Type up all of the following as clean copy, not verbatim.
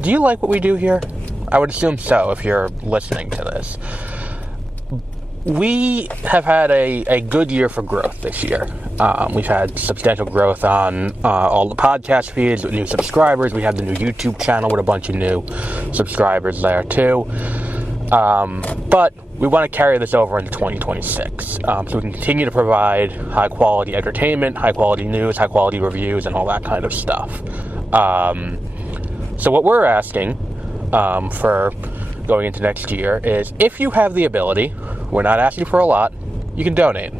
do you like what we do here? I would assume so if you're listening to this. We have had a good year for growth this year. We've had substantial growth on all the podcast feeds with new subscribers. We have the new YouTube channel with a bunch of new subscribers there too. But we want to carry this over into 2026 so we can continue to provide high-quality entertainment, high-quality news, high-quality reviews, and all that kind of stuff. So what we're asking for going into next year is, if you have the ability, we're not asking for a lot, you can donate.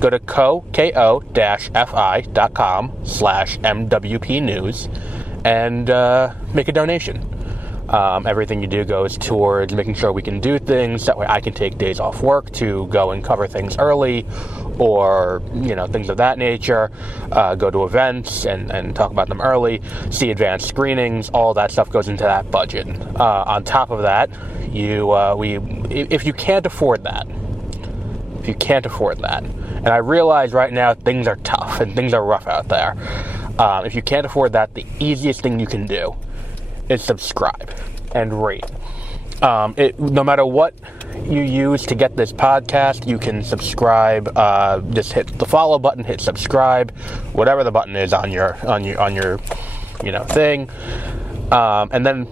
Go to ko-fi.com/MWP News and make a donation. Everything you do goes towards making sure we can do things. That way I can take days off work to go and cover things early, or, things of that nature. Go to events and talk about them early, see advanced screenings. All that stuff goes into that budget. On top of that, if you can't afford that, and I realize right now things are tough and things are rough out there. If you can't afford that, the easiest thing you can do is subscribe and rate. No matter what you use to get this podcast, you can subscribe. Just hit the follow button, hit subscribe, whatever the button is on your thing, and then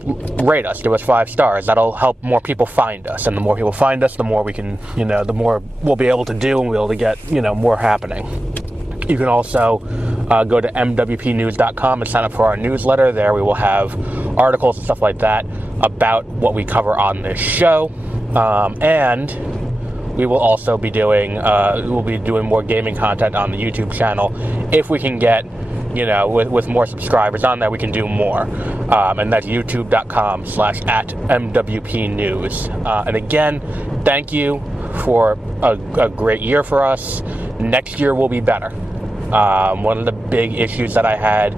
rate us. Give us 5 stars. That'll help more people find us, and the more people find us, the more we can, the more we'll be able to do, and we'll be able to get, more happening. You can also go to mwpnews.com and sign up for our newsletter. There we will have articles and stuff like that about what we cover on this show. And we will also be doing more gaming content on the YouTube channel. If we can get, with more subscribers on there, we can do more. And that's youtube.com/@MWPnews. And again, thank you for a great year for us. Next year will be better. One of the big issues that I had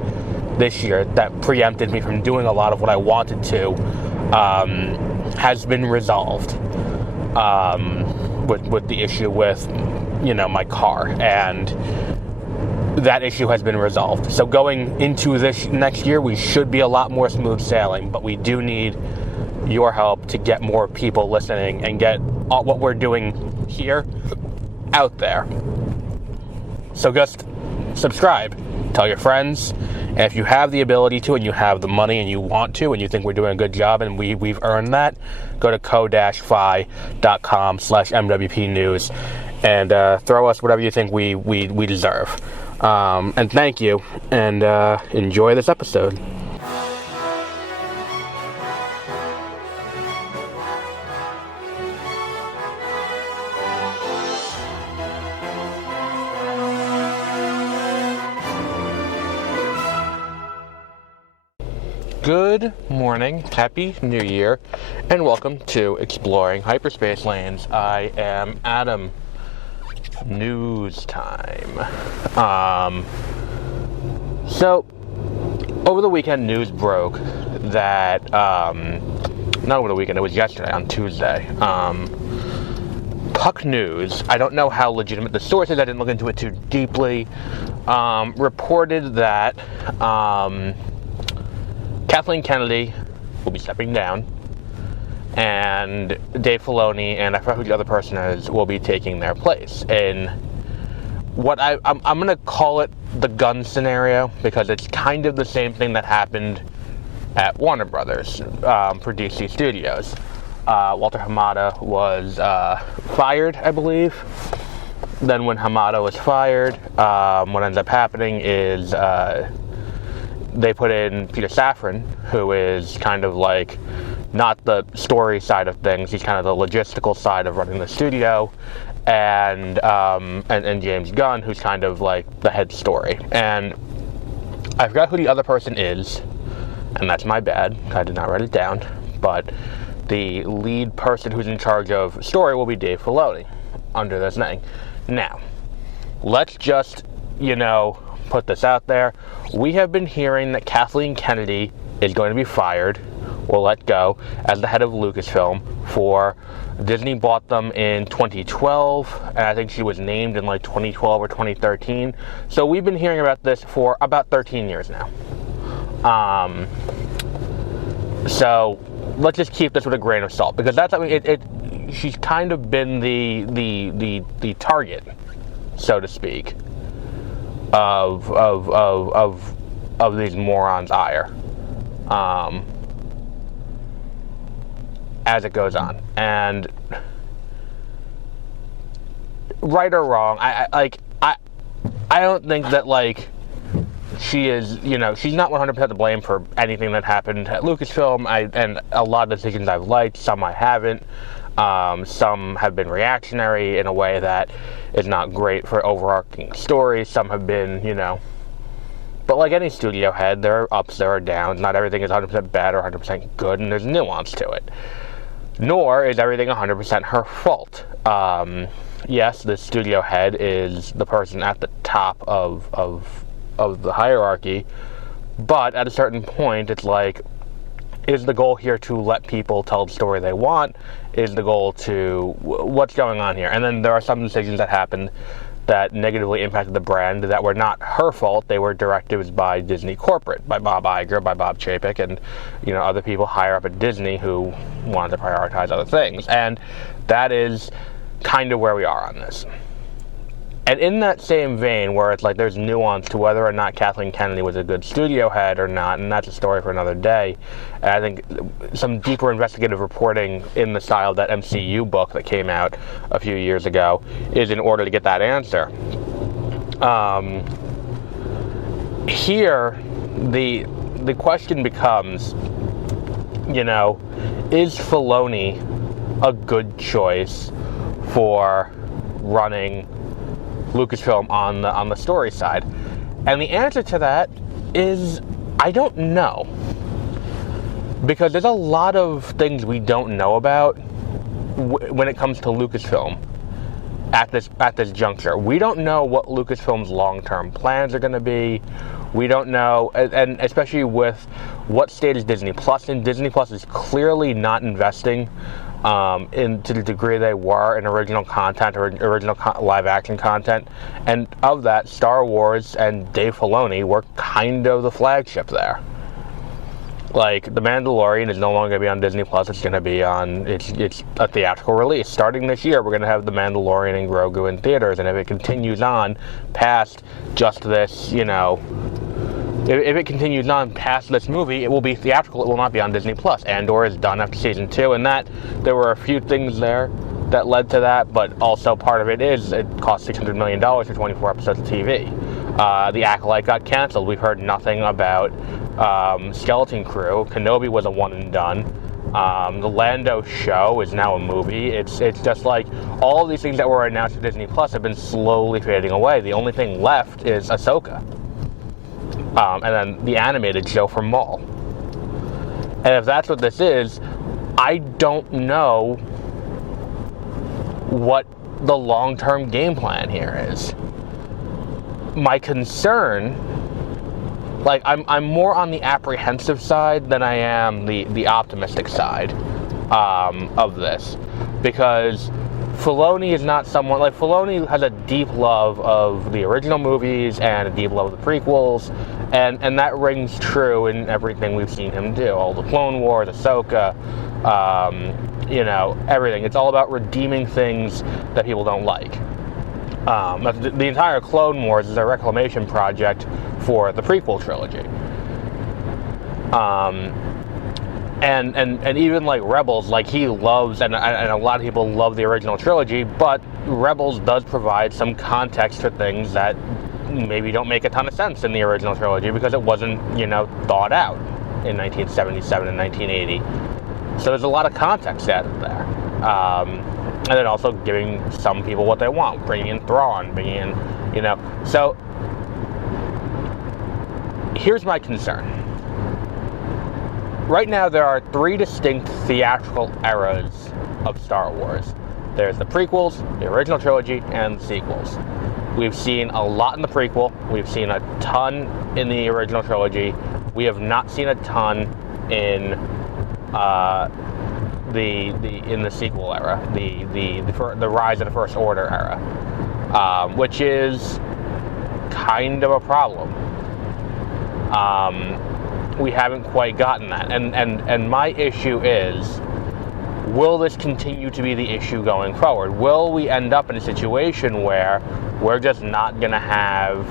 this year that preempted me from doing a lot of what I wanted to has been resolved with the issue with, my car, and that issue has been resolved. So going into this next year, we should be a lot more smooth sailing, but we do need your help to get more people listening and get what we're doing here out there. So just subscribe, tell your friends, and if you have the ability to, and you have the money, and you want to, and you think we're doing a good job, and we've earned that, go to ko-fi.com/MWP News and throw us whatever you think we deserve. And thank you, and enjoy this episode. Good morning, Happy New Year, and welcome to Exploring Hyperspace Lanes. I am Adam. News time. So, over the weekend, news broke that, not over the weekend, it was yesterday, on Tuesday. Puck News, I don't know how legitimate the source is, I didn't look into it too deeply, reported that, Kathleen Kennedy will be stepping down, and Dave Filoni, and I forgot who the other person is, will be taking their place. And what I'm going to call it the gun scenario, because it's kind of the same thing that happened at Warner Brothers for DC Studios. Walter Hamada was fired, I believe. Then when Hamada was fired, what ends up happening is they put in Peter Safran, who is kind of like not the story side of things. He's kind of the logistical side of running the studio, and James Gunn, who's kind of like the head story. And I forgot who the other person is, and that's my bad. I did not write it down. But the lead person who's in charge of story will be Dave Filoni under this name. Now, let's just, put this out there. We have been hearing that Kathleen Kennedy is going to be fired or let go as the head of Lucasfilm for Disney bought them in 2012, and I think she was named in like 2012 or 2013. So we've been hearing about this for about 13 years now. So let's just keep this with a grain of salt, because that's, I mean, she's kind of been the target, so to speak, of these morons' ire, as it goes on. And right or wrong, I don't think that, like, she is, you know, she's not 100% to blame for anything that happened at Lucasfilm. And a lot of decisions I've liked, some I haven't. Some have been reactionary in a way that is not great for overarching stories. Some have been, you know, but like any studio head, there are ups, there are downs. Not everything is 100% bad or 100% good, and there's nuance to it. Nor is everything 100% her fault. Yes, the studio head is the person at the top of the hierarchy, but at a certain point, it's like, is the goal here to let people tell the story they want? Is the goal to, what's going on here? And then there are some decisions that happened that negatively impacted the brand that were not her fault. They were directives by Disney corporate, by Bob Iger, by Bob Chapek, and, you know, other people higher up at Disney who wanted to prioritize other things. And that is kind of where we are on this. And in that same vein, where it's like there's nuance to whether or not Kathleen Kennedy was a good studio head or not, and that's a story for another day. And I think some deeper investigative reporting in the style of that MCU book that came out a few years ago is in order to get that answer. Here, the question becomes, you know, is Filoni a good choice for running Lucasfilm on the story side? And the answer to that is, I don't know, because there's a lot of things we don't know about when it comes to Lucasfilm at this juncture. We don't know what Lucasfilm's long-term plans are going to be. We don't know, and especially with what state is Disney Plus in. Disney Plus is clearly not investing to the degree they were in original content or original live-action content. And of that, Star Wars and Dave Filoni were kind of the flagship there. Like, The Mandalorian is no longer going to be on Disney Plus. It's going to be on, it's a theatrical release. Starting this year, we're going to have The Mandalorian and Grogu in theaters. And if it continues on past just this, you know, if it continues on past this movie, it will be theatrical. It will not be on Disney Plus. Andor is done after season 2, and that there were a few things there that led to that, but also part of it is it cost $600 million for 24 episodes of TV. The Acolyte got canceled. We've heard nothing about Skeleton Crew. Kenobi was a one and done. The Lando show is now a movie. It's just like all of these things that were announced to Disney Plus have been slowly fading away. The only thing left is Ahsoka. And then the animated show from Maul. And if that's what this is, I don't know what the long-term game plan here is. My concern, like, I'm more on the apprehensive side than I am the optimistic side of this, because Filoni is not someone, like, Filoni has a deep love of the original movies and a deep love of the prequels, and that rings true in everything we've seen him do. All the Clone Wars, Ahsoka, you know, everything. It's all about redeeming things that people don't like. The entire Clone Wars is a reclamation project for the prequel trilogy. And even like Rebels, like, he loves, and a lot of people love the original trilogy, but Rebels does provide some context for things that maybe don't make a ton of sense in the original trilogy because it wasn't, you know, thought out in 1977 and 1980. So there's a lot of context added there. And then also giving some people what they want, bringing in Thrawn, bringing in, you know. So here's my concern. Right now, there are 3 distinct theatrical eras of Star Wars. There's the prequels, the original trilogy, and the sequels. We've seen a lot in the prequel. We've seen a ton in the original trilogy. We have not seen a ton in the sequel era, the Rise of the First Order era, which is kind of a problem. we haven't quite gotten that. And my issue is, will this continue to be the issue going forward? Will we end up in a situation where we're just not going to have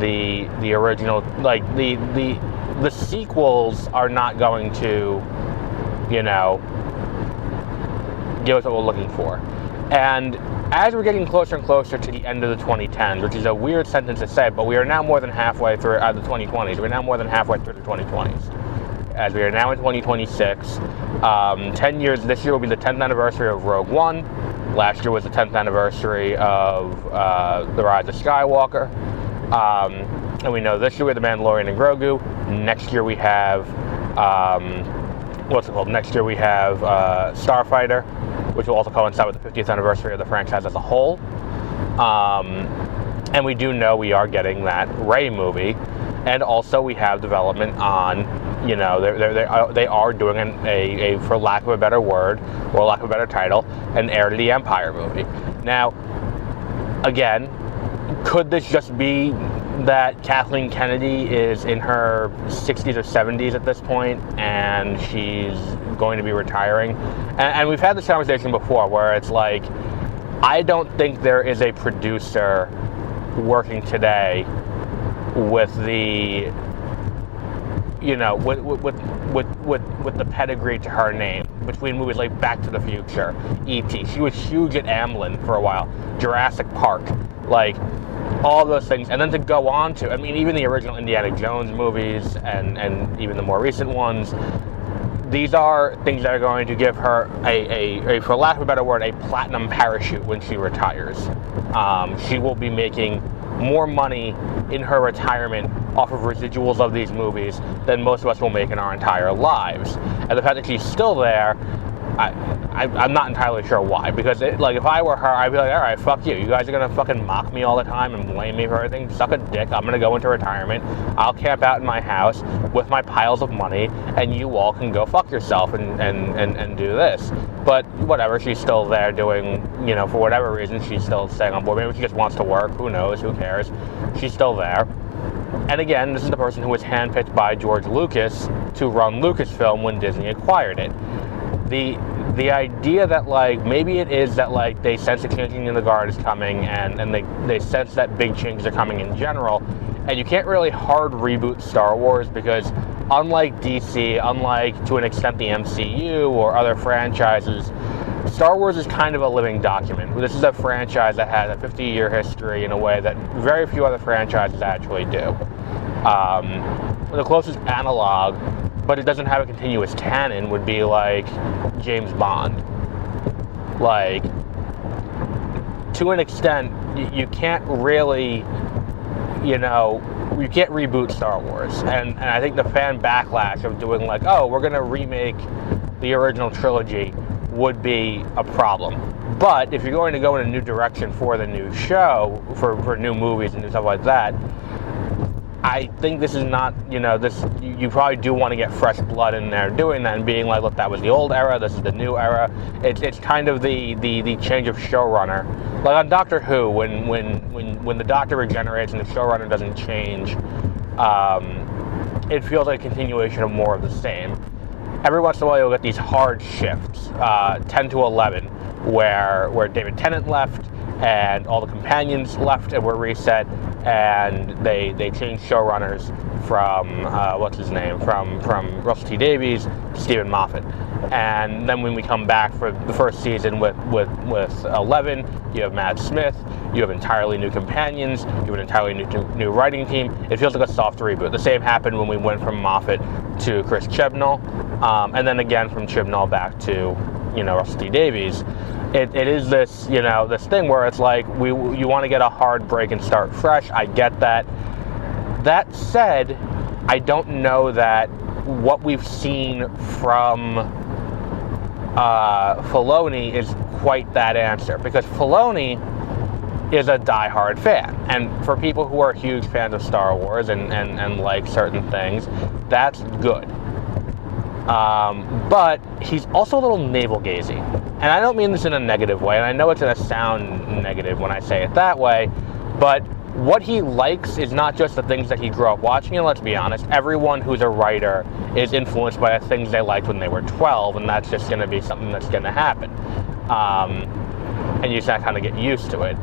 the original, like the sequels are not going to, you know, give us what we're looking for? And as we're getting closer and closer to the end of the 2010s, which is a weird sentence to say, but we are now more than halfway through the 2020s. We're now more than halfway through the 2020s. As we are now in 2026, 10 years, this year will be the 10th anniversary of Rogue One. Last year was the 10th anniversary of The Rise of Skywalker. And we know this year we have The Mandalorian and Grogu. Next year we have, Next year we have Starfighter, which will also coincide with the 50th anniversary of the franchise as a whole. And we do know we are getting that Rey movie. And also we have development on, you know, they are doing a for lack of a better word, or lack of a better title, an Heir to the Empire movie. Now, again, could this just be that Kathleen Kennedy is in her 60s or 70s at this point, and she's going to be retiring? And we've had this conversation before, where it's like, I don't think there is a producer working today with the, you know, with the pedigree to her name, between movies like Back to the Future, E.T. She was huge at Amblin for a while, Jurassic Park, like all those things. And then to go on to, I mean, even the original Indiana Jones movies and even the more recent ones, these are things that are going to give her a for lack of a better word, a platinum parachute when she retires. She will be making more money in her retirement off of residuals of these movies than most of us will make in our entire lives. And the fact that she's still there, I'm not entirely sure why. Because like, if I were her, I'd be like, all right, fuck you. You guys are gonna fucking mock me all the time and blame me for everything. Suck a dick. I'm gonna go into retirement. I'll camp out in my house with my piles of money, and you all can go fuck yourself and do this. But whatever, she's still there doing, you know, for whatever reason, she's still staying on board. Maybe she just wants to work. Who knows? Who cares? She's still there. And again, this is the person who was handpicked by George Lucas to run Lucasfilm when Disney acquired it. The idea that, like, maybe it is that, like, they sense a changing in the guard is coming, and they sense that big changes are coming in general, and you can't really hard reboot Star Wars because, unlike DC, unlike to an extent the MCU or other franchises, Star Wars is kind of a living document. This is a franchise that has a 50-year history in a way that very few other franchises actually do. The closest analog, but it doesn't have a continuous canon, would be like James Bond. Like, to an extent, you can't really, you know, you can't reboot Star Wars. And I think the fan backlash of doing like, oh, we're going to remake the original trilogy would be a problem. But if you're going to go in a new direction for the new show, for new movies and stuff like that, I think this is not, you know, this, you probably do want to get fresh blood in there doing that and being like, look, that was the old era, this is the new era. It's kind of the change of showrunner. Like on Doctor Who, when the Doctor regenerates and the showrunner doesn't change, it feels like a continuation of more of the same. Every once in a while you'll get these hard shifts, 10 to 11, where David Tennant left and all the companions left and were reset, and they changed showrunners from from Russell T Davies to Stephen Moffat. And then when we come back for the first season with 11, you have Matt Smith, you have entirely new companions, you have an entirely new writing team. It feels like a soft reboot. The same happened when we went from Moffat to Chris Chibnall, and then again from Chibnall back to, you know, Russell T Davies. It is this, you know, this thing where it's like you want to get a hard break and start fresh. I get that. That said, I don't know that what we've seen from Filoni is quite that answer, because Filoni is a diehard fan, and for people who are huge fans of Star Wars and like certain things, that's good. But he's also a little navel-gazing. And I don't mean this in a negative way, and I know it's going to sound negative when I say it that way, but what he likes is not just the things that he grew up watching, and let's be honest, everyone who's a writer is influenced by the things they liked when they were 12, and that's just going to be something that's going to happen. And you just kind of get used to it.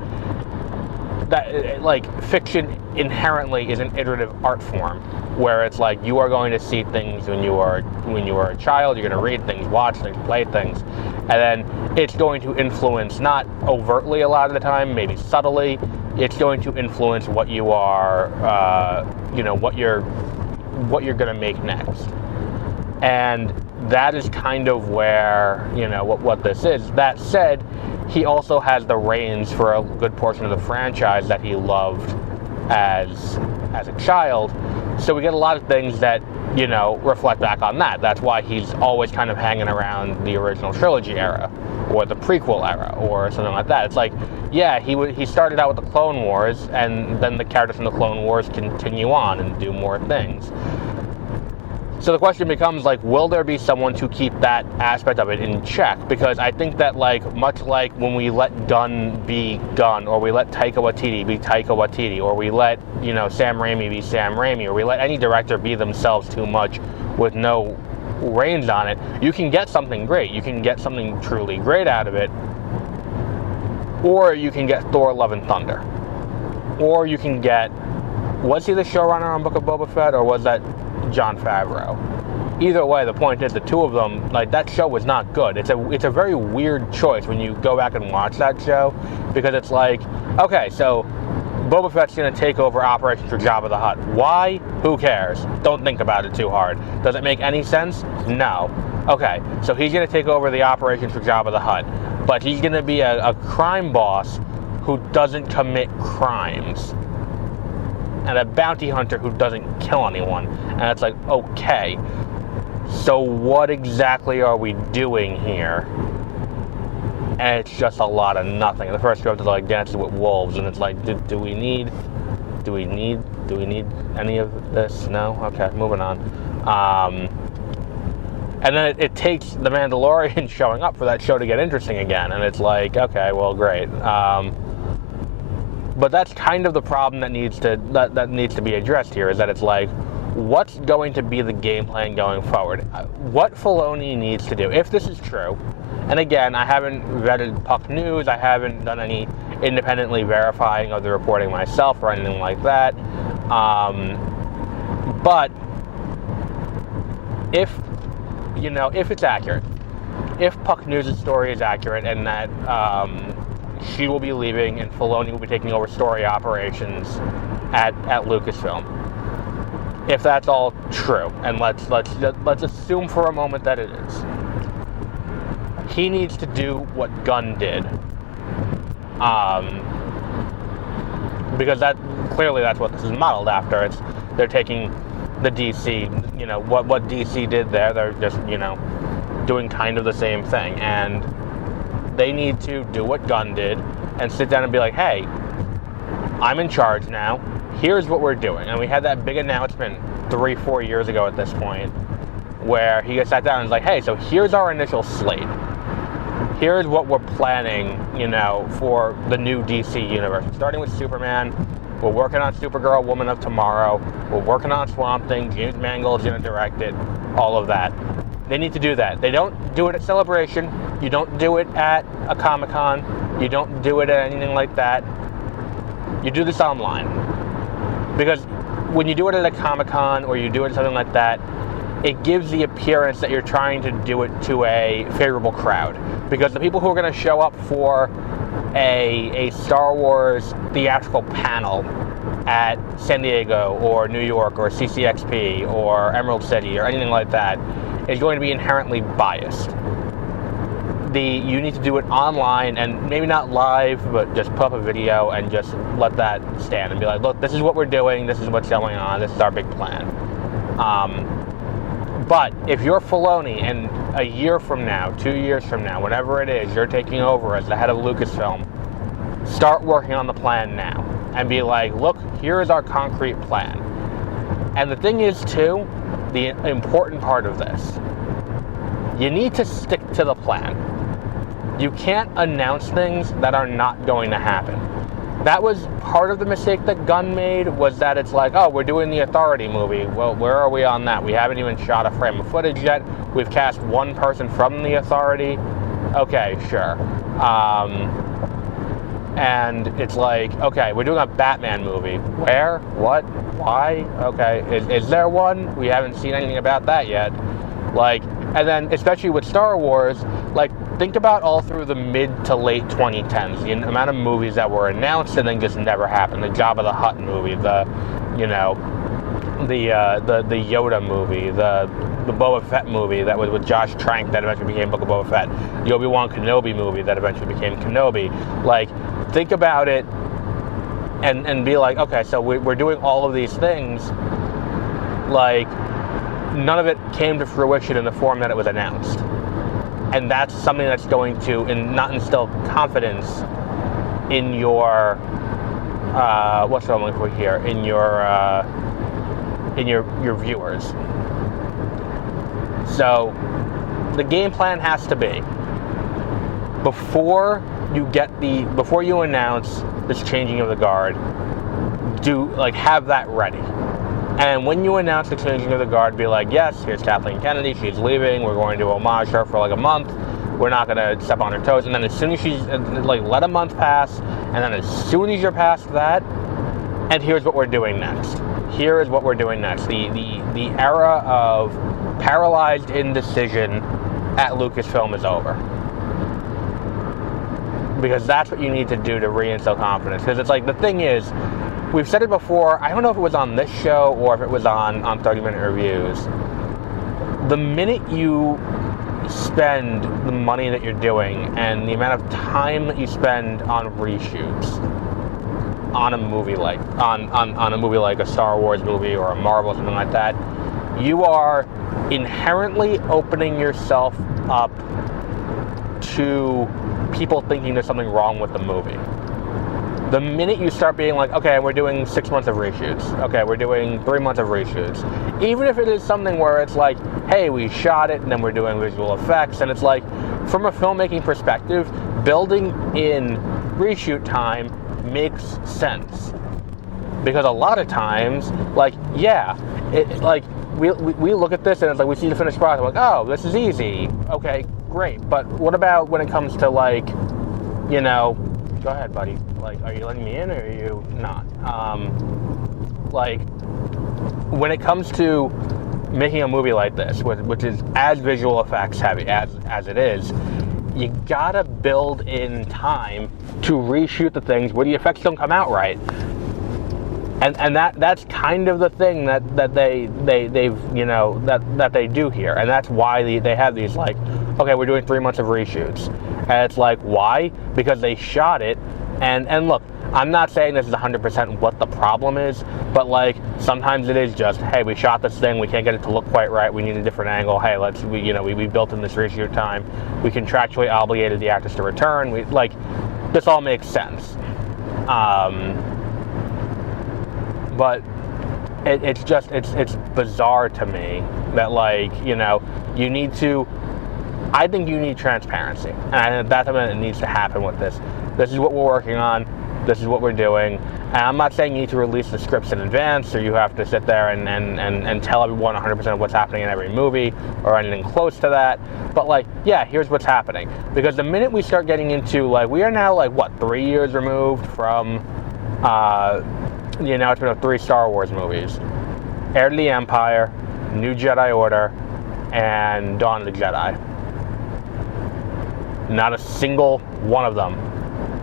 That, like, fiction inherently is an iterative art form, where it's like you are going to see things when you are a child, you're going to read things, watch things, play things, and then it's going to influence, not overtly a lot of the time, maybe subtly, it's going to influence what you are, what you're going to make next. And that is kind of where, what this is. That said, he also has the reins for a good portion of the franchise that he loved as a child. So we get a lot of things that, reflect back on that. That's why he's always kind of hanging around the original trilogy era, or the prequel era, or something like that. It's like, yeah, he started out with the Clone Wars, and then the characters from the Clone Wars continue on and do more things. So the question becomes, like, will there be someone to keep that aspect of it in check? Because I think that, like, much like when we let Gunn be Gunn, or we let Taika Waititi be Taika Waititi, or we let, Sam Raimi be Sam Raimi, or we let any director be themselves too much with no reins on it, you can get something great. You can get something truly great out of it. Or you can get Thor: Love and Thunder. Or you can get... Was he the showrunner on Book of Boba Fett, or was that Jon Favreau? Either way, the point is, the two of them, like, that show was not good. It's a very weird choice when you go back and watch that show, because it's like, okay, so Boba Fett's going to take over operations for Jabba the Hutt. Why? Who cares? Don't think about it too hard. Does it make any sense? No. Okay, so he's going to take over the operations for Jabba the Hutt, but he's going to be a crime boss who doesn't commit crimes, and a bounty hunter who doesn't kill anyone. And it's like, okay, so what exactly are we doing here? And it's just a lot of nothing. The first episode, like, Dances with Wolves, and it's like, do we need any of this? No? Okay, moving on. And then it takes The Mandalorian showing up for that show to get interesting again, and it's like, okay, well, great. But that's kind of the problem that needs to be addressed here, is that it's like, what's going to be the game plan going forward? What Filoni needs to do, if this is true, and again, I haven't vetted Puck News, I haven't done any independently verifying of the reporting myself or anything like that, but if it's accurate, if Puck News' story is accurate, and that she will be leaving and Filoni will be taking over story operations at Lucasfilm, if that's all true, and let's assume for a moment that it is, he needs to do what Gunn did, because that's what this is modeled after. They're taking the DC, what DC did there, they're just, doing kind of the same thing, and they need to do what Gunn did and sit down and be like, hey, I'm in charge now, here's what we're doing. And we had that big announcement 3-4 years ago at this point, where he sat down and was like, hey, so here's our initial slate. Here's what we're planning, for the new DC universe. Starting with Superman, we're working on Supergirl, Woman of Tomorrow, we're working on Swamp Thing, James Mangold is going to direct it, all of that. They need to do that. They don't do it at Celebration. You don't do it at a Comic-Con. You don't do it at anything like that. You do this online. Because when you do it at a Comic-Con or you do it at something like that, it gives the appearance that you're trying to do it to a favorable crowd. Because the people who are going to show up for a Star Wars theatrical panel at San Diego or New York or CCXP or Emerald City or anything like that is going to be inherently biased. You need to do it online, and maybe not live, but just put up a video and just let that stand and be like, look, this is what we're doing, this is what's going on, this is our big plan. But if you're Filoni and a year from now, 2 years from now, whatever it is, you're taking over as the head of Lucasfilm, start working on the plan now and be like, look, here is our concrete plan. And the thing is, too, the important part of this, you need to stick to the plan. You can't announce things that are not going to happen. that was part of the mistake that Gunn made, was that it's like, oh, we're doing the Authority movie. Well, where are we on that? We haven't even shot a frame of footage yet. We've cast one person from the Authority. Okay, sure. And it's like, okay, we're doing a Batman movie. Where? What? Why? Okay, is there one? We haven't seen anything about that yet. Like, and then especially with Star Wars, like, think about all through the mid to late 2010s, the amount of movies that were announced and then just never happened. The Jabba the Hutt movie, the Yoda movie, the Boba Fett movie that was with Josh Trank that eventually became Book of Boba Fett, the Obi-Wan Kenobi movie that eventually became Kenobi. Like, think about it and be like, okay, so we're doing all of these things, like, none of it came to fruition in the form that it was announced. And that's something that's going to not instill confidence in your, what's what I'm looking for here, in your viewers. So the game plan has to be, before you announce this changing of the guard, have that ready. And when you announce the changing of the guard, be like, yes, here's Kathleen Kennedy, she's leaving, we're going to homage her for like a month, we're not going to step on her toes. And then as soon as she's, let a month pass, and then as soon as you're past that, and here's what we're doing next. Here is what we're doing next. The era of paralyzed indecision at Lucasfilm is over. Because that's what you need to do to reinstill confidence. Because it's like, the thing is, we've said it before, I don't know if it was on this show or if it was on 30-minute reviews. The minute you spend the money that you're doing and the amount of time that you spend on reshoots on a movie like a Star Wars movie or a Marvel or something like that, you are inherently opening yourself up to people thinking there's something wrong with the movie. The minute you start being like, okay, we're doing 6 months of reshoots. Okay, we're doing 3 months of reshoots. Even if it is something where it's like, hey, we shot it and then we're doing visual effects. And it's like, from a filmmaking perspective, building in reshoot time makes sense. Because a lot of times, we look at this and it's like, we see the finished product. We're like, oh, this is easy. Okay, great. But what about when it comes to go ahead, buddy. Are you letting me in or are you not? When it comes to making a movie like this, which is as visual effects heavy as it is, you gotta build in time to reshoot the things where the effects don't come out right. And that's kind of the thing that they do here, and that's why they have these okay, we're doing 3 months of reshoots, and it's like, why? Because they shot it, and look, I'm not saying this is 100% what the problem is, but sometimes it is just, hey, we shot this thing, we can't get it to look quite right, we need a different angle, hey, we built in this reshoot time, we contractually obligated the actors to return, this all makes sense. But it's bizarre to me that you need to, I think you need transparency, and I think that's something that needs to happen with this. This is what we're working on, this is what we're doing, and I'm not saying you need to release the scripts in advance, or you have to sit there and tell everyone 100% of what's happening in every movie, or anything close to that, but here's what's happening. Because the minute we start getting into, we are now 3 years removed from, it's been 3 Star Wars movies. Heir to the Empire, New Jedi Order, and Dawn of the Jedi. Not a single one of them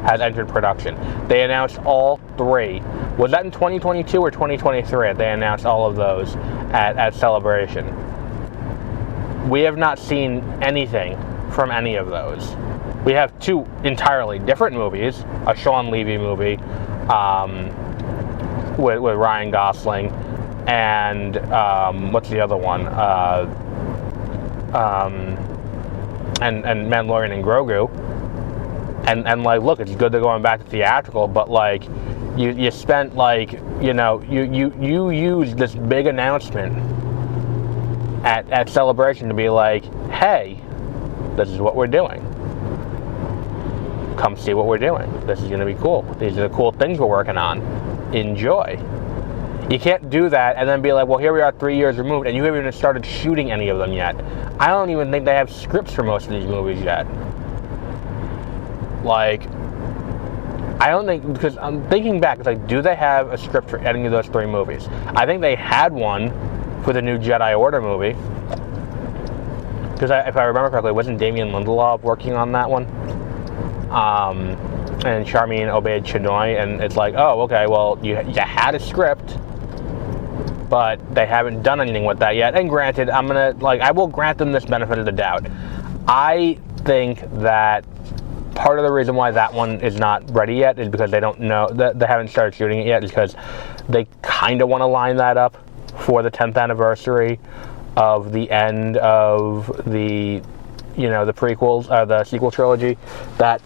has entered production. They announced all 3. Was that in 2022 or 2023? They announced all of those at Celebration. We have not seen anything from any of those. We have 2 entirely different movies, a Sean Levy movie, with Ryan Gosling, and what's the other one? And Mandalorian and Grogu. And look, it's good they're going back to theatrical, but you spent you used this big announcement at Celebration to be hey, this is what we're doing. come see what we're doing. This is going to be cool. These are the cool things we're working on. Enjoy. You can't do that and then be like, well, here we are 3 years removed, and you haven't even started shooting any of them yet. I don't even think they have scripts for most of these movies yet. Like, I don't think, because I'm thinking back, it's like, do they have a script for any of those 3 movies? I think they had one for the new Jedi Order movie. Because if I remember correctly, wasn't Damien Lindelof working on that one? And Charmin Obaid-Chinoy, and it's like, oh, okay, well, you had a script, but they haven't done anything with that yet. And granted, I will grant them this benefit of the doubt. I think that part of the reason why that one is not ready yet is because they don't know, that they haven't started shooting it yet, is because they kind of want to line that up for the 10th anniversary of the end of the, the prequels, the sequel trilogy. That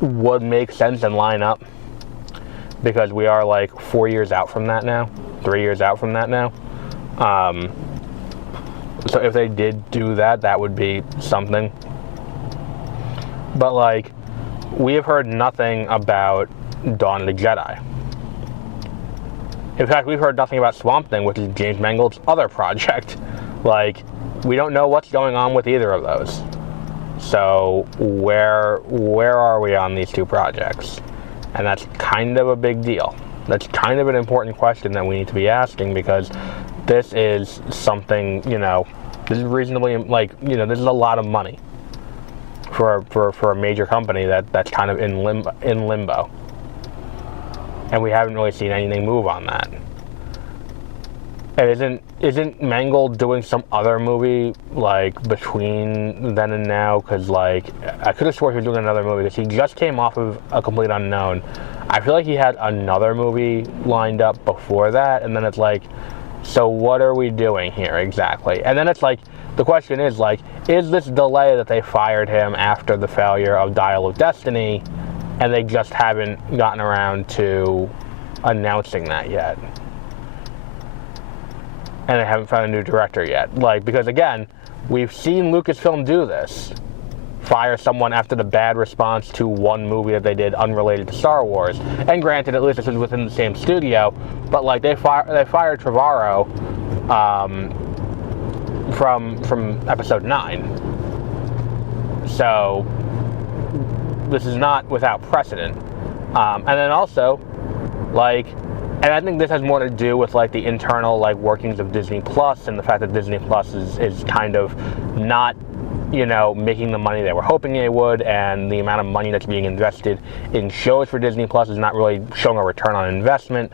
would make sense and line up, because we are like 4 years out from that now, 3 years out from that now. So if they did do that, that would be something. But like, we have heard nothing about Dawn of the Jedi. In fact, we've heard nothing about Swamp Thing, which is James Mangold's other project. Like, we don't know what's going on with either of those. So where are we on these 2 projects? And that's kind of a big deal. That's kind of an important question that we need to be asking, because this is something, this is reasonably, this is a lot of money for a major company that's kind of in limbo. And we haven't really seen anything move on that. And isn't Mangold doing some other movie, like, between then and now? Because, like, I could have sworn he was doing another movie, because he just came off of A Complete Unknown. I feel like he had another movie lined up before that, and then it's like, so what are we doing here exactly? And then it's like, the question is, like, is this delay that they fired him after the failure of Dial of Destiny, and they just haven't gotten around to announcing that yet? And they haven't found a new director yet. Like, because again, we've seen Lucasfilm do this. Fire someone after the bad response to one movie that they did unrelated to Star Wars. And granted, at least this was within the same studio, but like, they fired Trevorrow from episode 9. So this is not without precedent. And then also, like, and I think this has more to do with, like, the internal, like, workings of Disney Plus, and the fact that Disney Plus is kind of not, making the money they were hoping they would, and the amount of money that's being invested in shows for Disney Plus is not really showing a return on investment.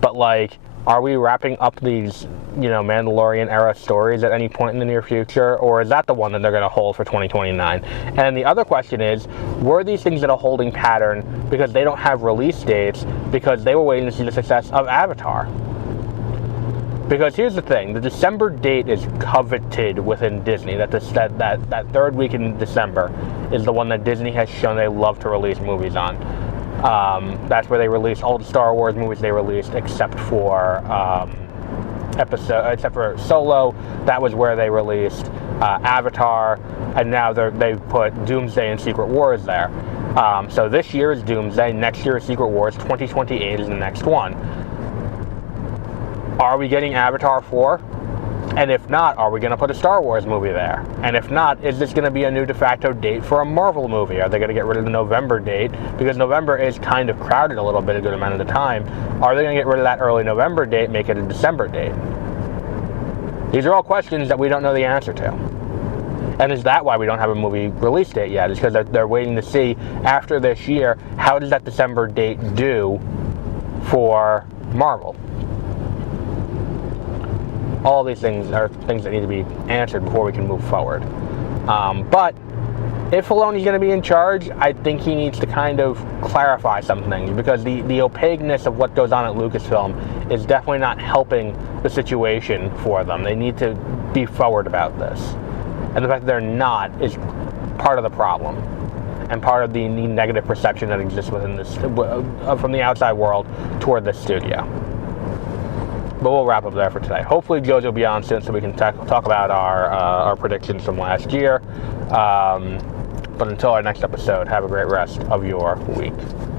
But, like, are we wrapping up these, Mandalorian-era stories at any point in the near future, or is that the one that they're going to hold for 2029? And the other question is, were these things in a holding pattern because they don't have release dates, because they were waiting to see the success of Avatar? Because here's the thing, the December date is coveted within Disney. That 3rd week in December is the one that Disney has shown they love to release movies on. That's where they released all the Star Wars movies they released, except for Solo. That was where they released Avatar, and now they've put Doomsday and Secret Wars there. So this year is Doomsday, next year is Secret Wars, 2028 is the next one. Are we getting Avatar 4? And if not, are we going to put a Star Wars movie there? And if not, is this going to be a new de facto date for a Marvel movie? Are they going to get rid of the November date? Because November is kind of crowded a little bit, a good amount of the time. Are they going to get rid of that early November date, make it a December date? These are all questions that we don't know the answer to. And is that why we don't have a movie release date yet? It's because they're waiting to see, after this year, how does that December date do for Marvel? All these things are things that need to be answered before we can move forward. But if Filoni's going to be in charge, I think he needs to kind of clarify some things, because the opaqueness of what goes on at Lucasfilm is definitely not helping the situation for them. They need to be forward about this. And the fact that they're not is part of the problem, and part of the negative perception that exists within this, from the outside world toward this studio. But we'll wrap up there for today. Hopefully Jojo will be on soon so we can talk about our predictions from last year. But until our next episode, have a great rest of your week.